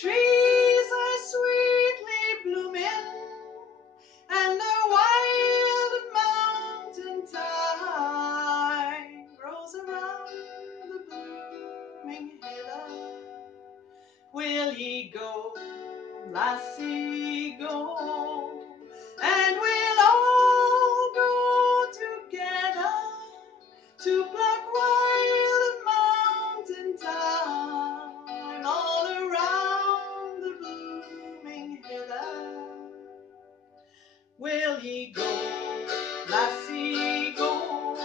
trees are sweetly blooming, and the wild mountain thyme grows around the blooming heather. Will ye go, lassie, go? And we'll all go together to pluck wild mountain thyme all around the blooming heather. Will ye go, lassie, go?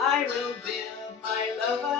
I will build my lover